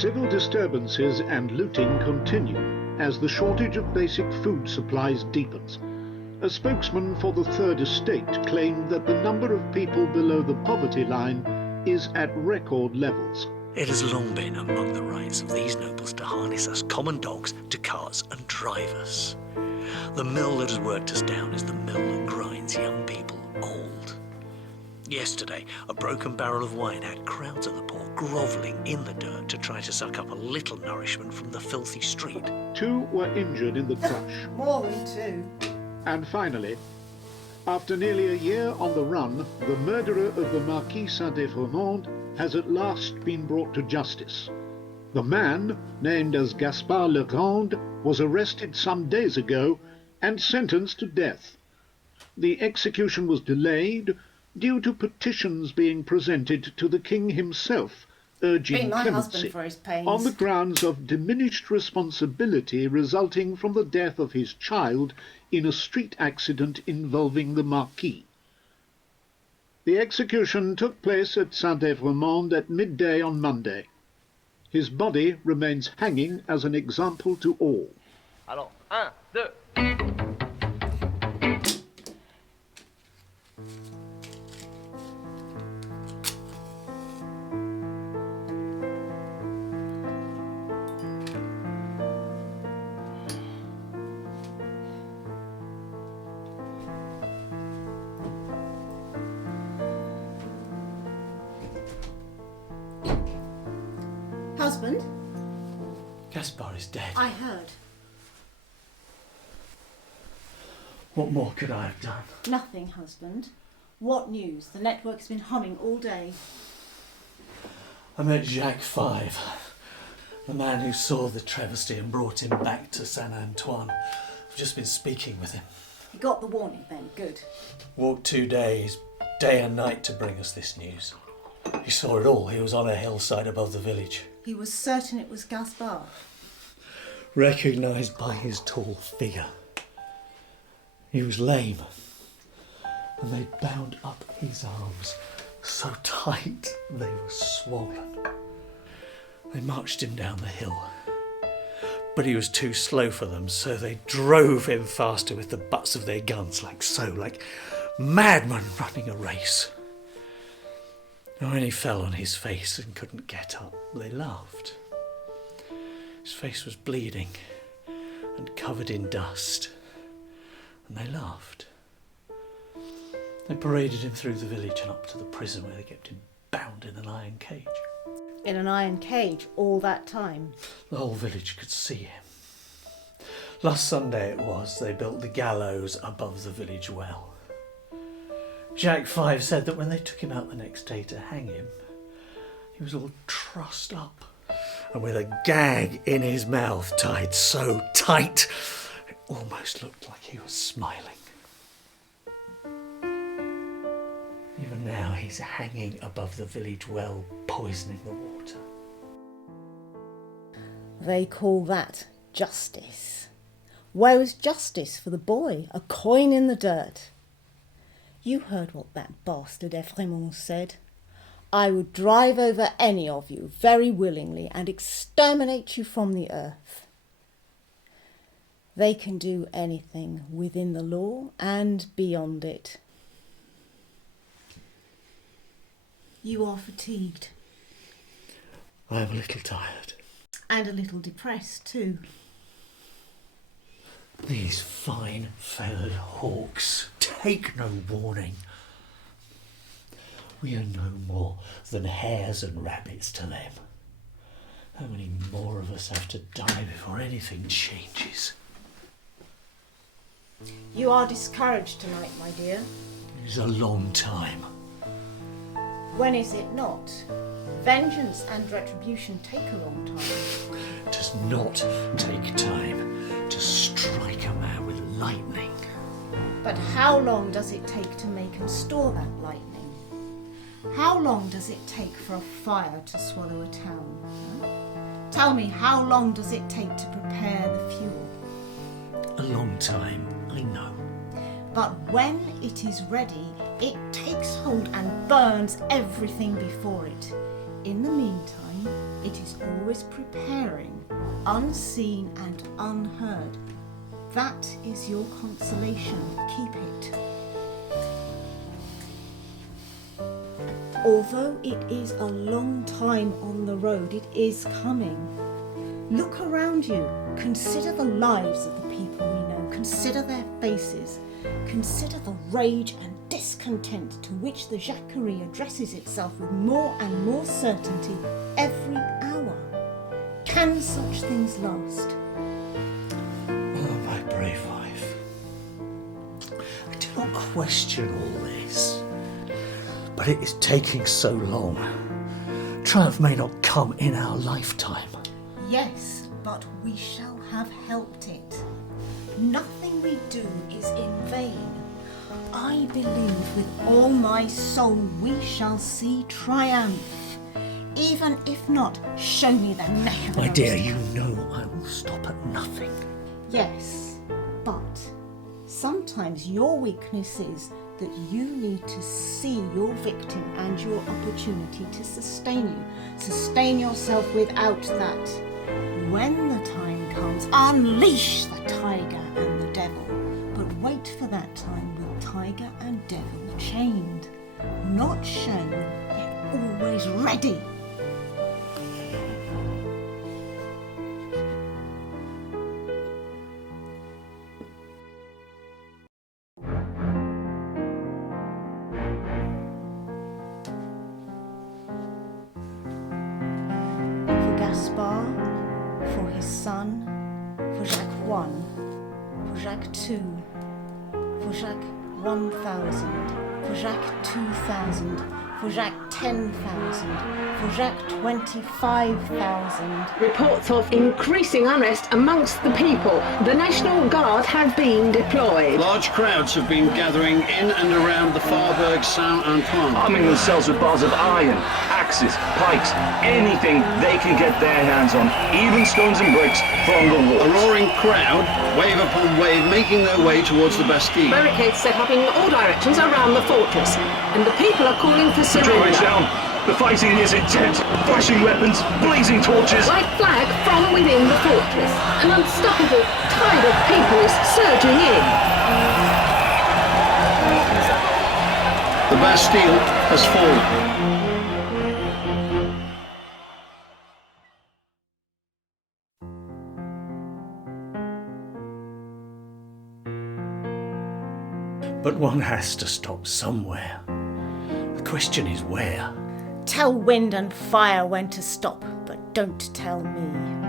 Civil disturbances and looting continue as the shortage of basic food supplies deepens. A spokesman for the Third Estate claimed that the number of people below the poverty line is at record levels. It has long been among the rights of these nobles to harness us common dogs to carts and drive us. The mill that has worked us down is the mill that grinds young people old. Yesterday, a broken barrel of wine had crowds of the poor grovelling in the dirt to try to suck up a little nourishment from the filthy street. 2 were injured in the crush. More than 2. And finally, after nearly a year on the run, the murderer of the Marquis Saint-Effremont has at last been brought to justice. The man, named as Gaspard Legrand, was arrested some days ago and sentenced to death. The execution was delayed due to petitions being presented to the king himself urging clemency on the grounds of diminished responsibility resulting from the death of his child in a street accident involving the Marquis. The execution took place at Saint-Effremont at midday on Monday. His body remains hanging as an example to all. Alors, 1, 2... Husband? Gaspard is dead. I heard. What more could I have done? Nothing, husband. What news? The network's been humming all day. I met Jacques Five, the man who saw the travesty and brought him back to Saint Antoine. I've just been speaking with him. He got the warning then, good. Walked 2 days, day and night, to bring us this news. He saw it all. He was on a hillside above the village. He was certain it was Gaspard. Recognised by his tall figure. He was lame, and they bound up his arms so tight they were swollen. They marched him down the hill, but he was too slow for them, so they drove him faster with the butts of their guns, like madmen running a race. And when he fell on his face and couldn't get up, they laughed. His face was bleeding and covered in dust, and they laughed. They paraded him through the village and up to the prison where they kept him bound in an iron cage. In an iron cage all that time? The whole village could see him. Last Sunday it was, they built the gallows above the village well. Jacques Five said that when they took him out the next day to hang him, he was all trussed up and with a gag in his mouth tied so tight it almost looked like he was smiling. Even now he's hanging above the village well, poisoning the water. They call that justice. Where was justice for the boy? A coin in the dirt. You heard what that bastard Effremont said. I would drive over any of you very willingly and exterminate you from the earth. They can do anything within the law and beyond it. You are fatigued. I am a little tired. And a little depressed too. These fine feathered hawks take no warning. We are no more than hares and rabbits to them. How many more of us have to die before anything changes? You are discouraged tonight, my dear. It is a long time. When is it not? Vengeance and retribution take a long time. It does not take time to strike a man with lightning. But how long does it take to make and store that lightning? How long does it take for a fire to swallow a town? Huh? Tell me, how long does it take to prepare the fuel? A long time, I know. But when it is ready, it takes hold and burns everything before it. In the meantime, It is always preparing, unseen and unheard. That is your consolation. Keep it. Although it is a long time on the road, it is coming. Look around you. Consider the lives of the people we know. Consider their faces. Consider the rage and discontent to which the Jacquerie addresses itself with more and more certainty every hour. Can such things last? Oh, my brave wife. I do not question all this, but it is taking so long. Triumph may not come in our lifetime. Yes, but we shall have helped it. Nothing we do is in vain. I believe with all my soul we shall see triumph. Even if not, show me the neck of My the dear, roast. you know I will stop at nothing. Yes, but sometimes your weakness is that you need to see your victim and your opportunity to sustain you. Sustain yourself without that. When the time comes, unleash the tiger and the devil. But wait for that time with tiger and devil chained. Not shown, yet always ready. For Gaspard, for his son, for Jacques I, for Jacques II, for Jacques 1000, for Jacques 2000, for Jacques 10,000, for Jacques 25,000. Reports of increasing unrest amongst the people. The National Guard have been deployed. Large crowds have been gathering in and around the Faubourg Saint-Antoine. Arming themselves with bars of iron, axes, pikes, anything they can get their hands on, even stones and bricks from the A walls. roaring crowd, wave upon wave, making their way towards the Bastille. Barricades set up in all directions around the fortress, and the people are calling for The drawbridge surrender. down. The fighting is intense. Flashing weapons, blazing torches. White flag from within the fortress. An unstoppable tide of people is surging in. The Bastille has fallen. But one has to stop somewhere. The question is where. Tell wind and fire when to stop, but don't tell me.